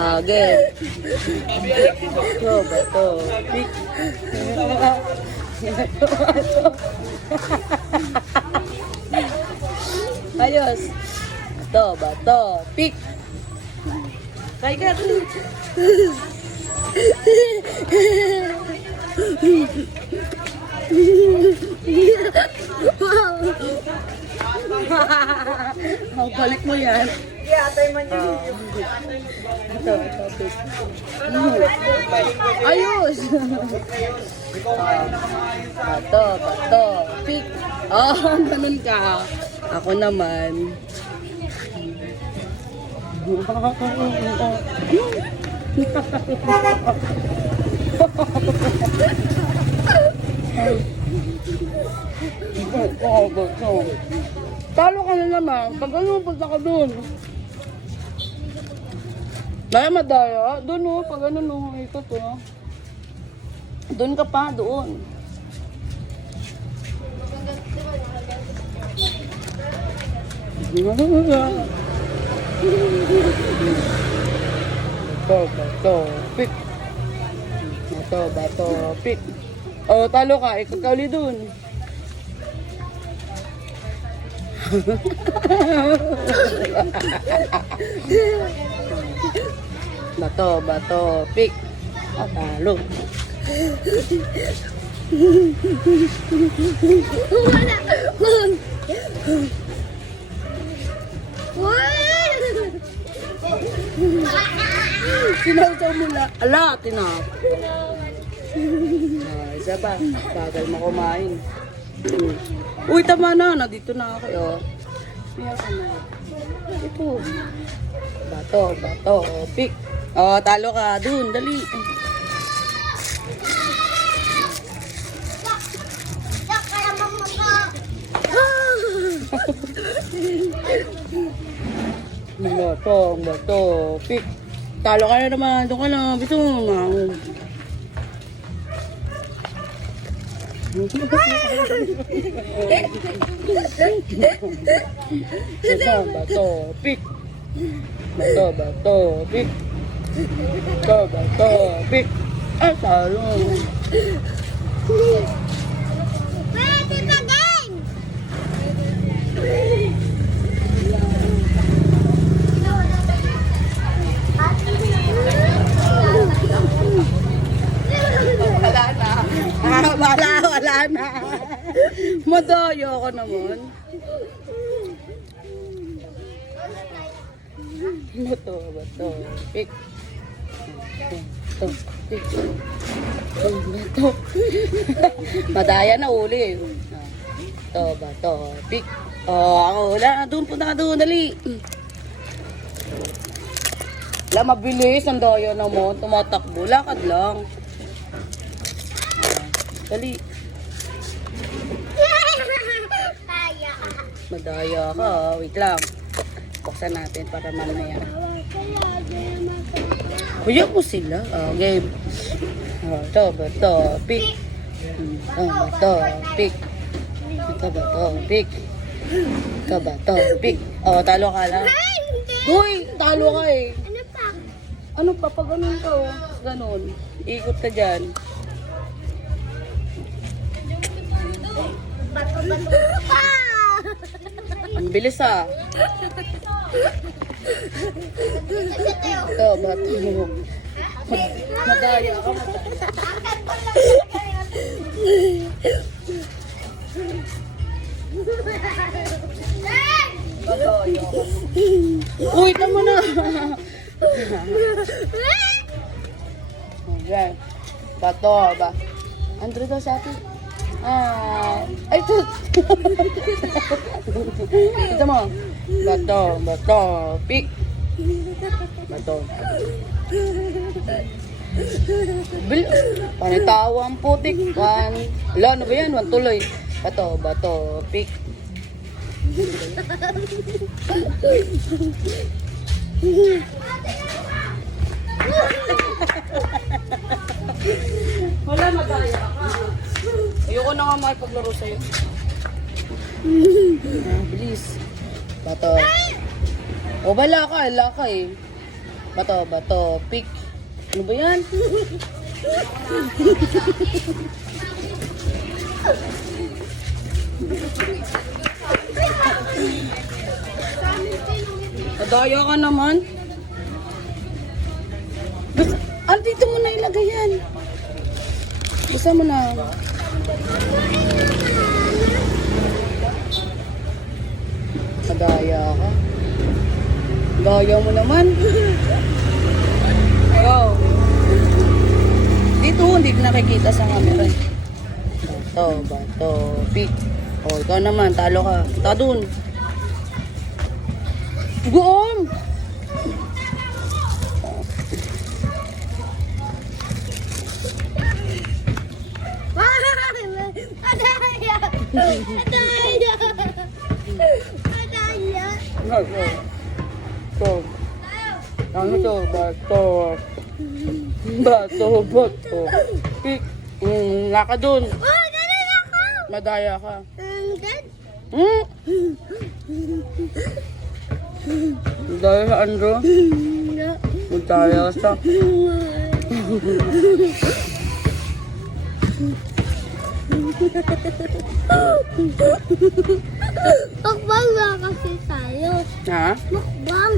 Again. Ito ba ito? Pick. Ayos. Ito ba ito? Pick. Kaya ka. Balik mo yan. Atay man yun. Ito. Ayos! Bato. Pick. Oh, ganun ka. Ako naman. Talo ka na naman. Pag ano, punta ka dun. Daya madaya. Doon o, pag ano nung ikot o. Doon ka pa, doon. Bato, pick. Bato, pick. O, talo ka, ikot ka ulit doon. Bato, pick. Talo. Sinawsaw mo na. Ala, tinap. Isa pa. Bagal mo kumain. Uy, tama na. Nandito na ako. Piyak ka na. Ito. Bato, pick. Talo ka. Dun, dali. Bato, pick. Talo ka na naman. Doon ka na. Bito mo na. Bato, pick. Bato, pick. Bato, pick. Ay, talo. Pwede ka din! Wala na. Madoyo ako naman. Bato, pick. Pick. Bato. Madaya na uli. Bato, pick. Ako, wala. Doon, punta ka doon, dali. Wala, mabilis. Ang daya naman. Tumatakbo. Lakad lang. Dali. Madaya ka. Wait lang. Buksan natin para mamaya. Kuya mo sila. Game. Bato, pick. Bato, pick. Bato, pick. Bato, pick. Talo ka lang. Uy, talo ka eh. Ano pa? Ano pa? Pag ganun ka Ganon. Ikot ka dyan. Bato. Ang bilis Ito, bato. Madaya ka. Madaya ka. Uy, tama na. Okay. Bato ba? Andre daw sa atin. Ay, ito. Ito mo. Bato, pick. Bato. Panitawa ang putik. Wala, ano ba yan? Tuloy. Bato, pick. Wala, madaya ka. Ayoko na nga makipaglaro sa'yo. Bilis. Bato. O, wala ka eh. Bato. Pick. Ano ba yan? Nadaya ka naman. Dito mo na ilagay yan. Basta mo na. Nadaya ka. Daya mo naman. Ikaw. Dito, hindi nakikita sa camera. Bato. Pick. O, ikaw naman. Talo ka. Ito dun. Guom! Bato. Ano to? Bato. Pick. Naka dun. Madaya ka. Madaya ka, Andrew. Madaya ka sa... Mukbang na kasi tayo. Ha? Mukbang.